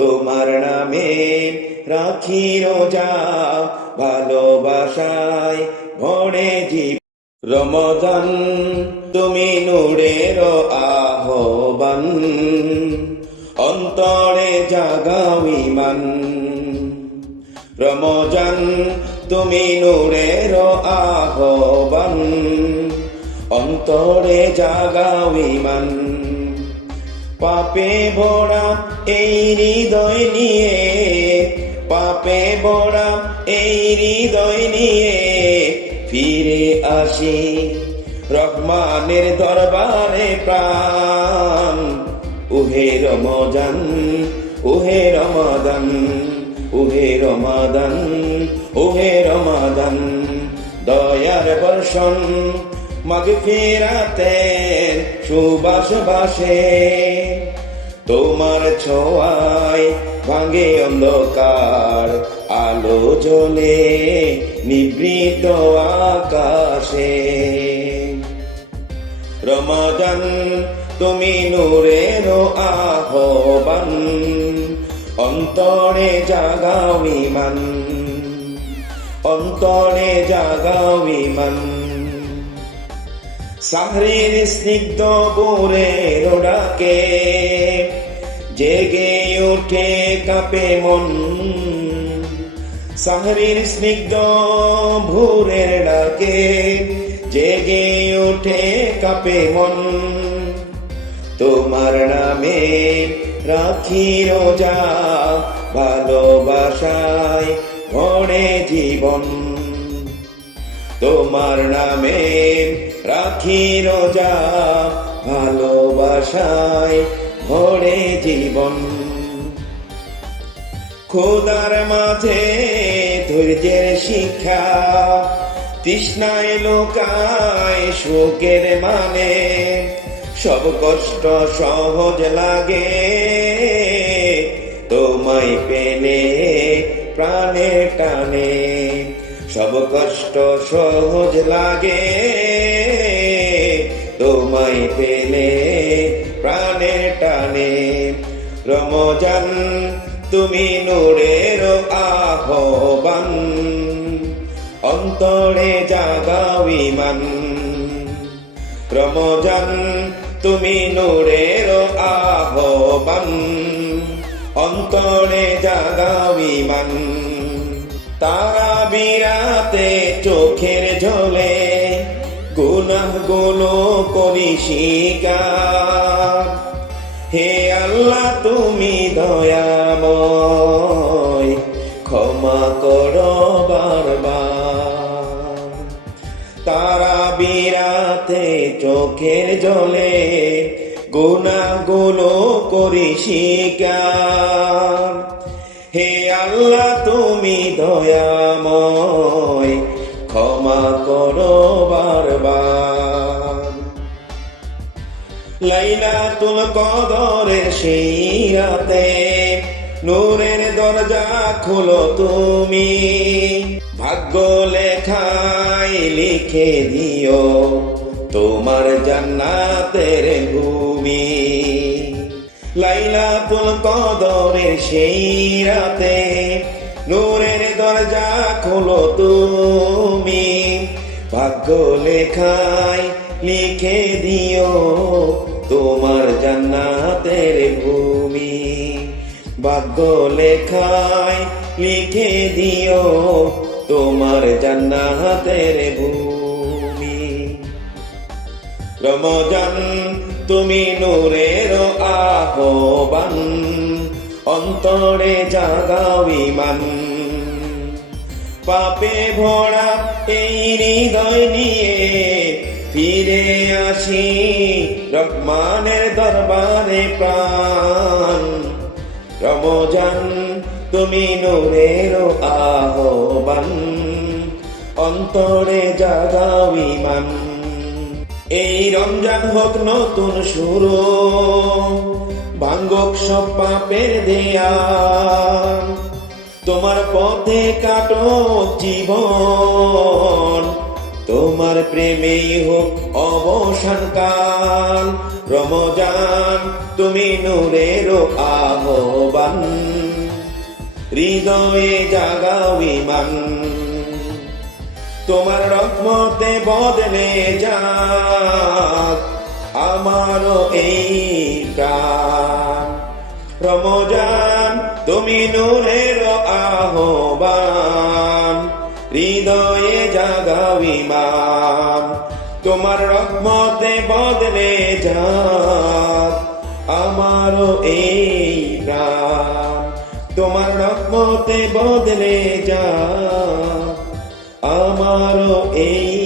তোমার নামে রাখি রোজা, ভালোবাসায় ভরে জীব। রমজান তুমি নূরের আহ্বান, অন্তরে জাগাও ঈমান। রমজান তুমি নূরের আহ্বান, অন্তরে জাগাও ঈমান। পাপে ভরা এই হৃদয় নিয়ে, পাপে ভরা এই হৃদয় নিয়ে ফিরে আসি রহমানের দরবারে প্রাণ। ওহে রমজান, ওহে রমাদান, ওহে রমাদান, ওহে রমাদান, দয়ার বর্ষণ মাগফিরাতের সুবাস বাসে। তোমার ছোঁয়ায় ভাঙে অন্ধকার, আলো জ্বলে নিভৃত আকাশে। রমাদান তুমি নূরের আহ্বান, অন্তরে জাগাও ঈমান, অন্তরে জাগাও ঈমান। সাহরির স্নিগ্ধ ভোরের ডাকে জেগে ওঠে কাঁপে মন। সাহরির স্নিগ্ধ ভোরের ডাকে জেগে ওঠে কাঁপে মন। তোমার নামে রাখি রোজা, ভালোবাসায় ভরে জীবন। তোমার নামে রাখি রোজা, ভালোবাসায় ভরে জীবন। খোদার মাঝে ধৈর্যের শিক্ষা, তৃষ্ণায় লোকায় সুখের মানে। সব কষ্ট সহজ লাগে তোমায় পেলে প্রাণের টানে। সব কষ্ট সহজ লাগে তোমায় পেলে প্রাণের টানে। রমজান তুমি নূরের আহ্বান, অন্তরে জাগাও ঈমান। রমজান তুমি নূরের আহ্বান, অন্তরে জাগাও ঈমান। তারা বিরাতে চোখের ঝলে গুনাহগুলো করি স্বীকার। হে আল্লাহ তুমি দয়াময়, ক্ষমা করো বারবার। তারা বিরাতে চোখের জলে গুনাহগুলো করি স্বীকার। হে আল্লাহ তুমি দয়াময়, ক্ষমা করো বারবার। লাইলাতুল কদরের সেই রাতে নূরের দরজা খুলো তুমি। ভাগ্য লেখায় লিখে দিও তোমার জান্নাতের ভূমি। লাইলাতুল কদরের সেই রাতে নূরের দরজা খুলো তুমি। ভাগ্য লেখায় লিখে দিও তোমার জান্নাতের ভূমি। ভাগ্য লেখায় লিখে দিও তোমার জান্নাতের ভূমি। রমজান তুমি নূরের আহ্বান, অন্তরে জাগাও ঈমান। পাপে ভরা এই হৃদয় নিয়ে ফিরে আসি রহমানের দরবারে প্রাণ। রমজান তুমি নূরের আহ্বান, অন্তরে জাগাও ঈমান। এই রমজান হোক নতুন শুরু, ভাঙ্গক সব পাপের দেয়াল। তোমার পথে কাটুক জীবন, তোমার প্রেমেই হোক অবসান কাল। রমজান তুমি নূরের আহ্বান। হৃদয়ে জাগাও ঈমান। তোমার রহমতে বদলে যাক আমারও এই প্রাণ। রমজান তুমি নূরের আহ্বান, হৃদয়ে জাগাও ঈমান। তোমার রহমতে বদলে যাক আমারও এই প্রাণ। তোমার রহমতে বদলে যাক আমারও এই